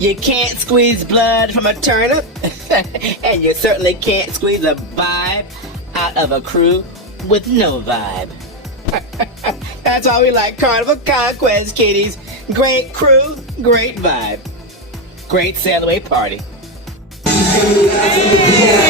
You can't squeeze blood from a turnip, and you certainly can't squeeze a vibe out of a crew with no vibe. That's why we like Carnival Conquest, kiddies. Great crew, great vibe. Great sail away party. DJ.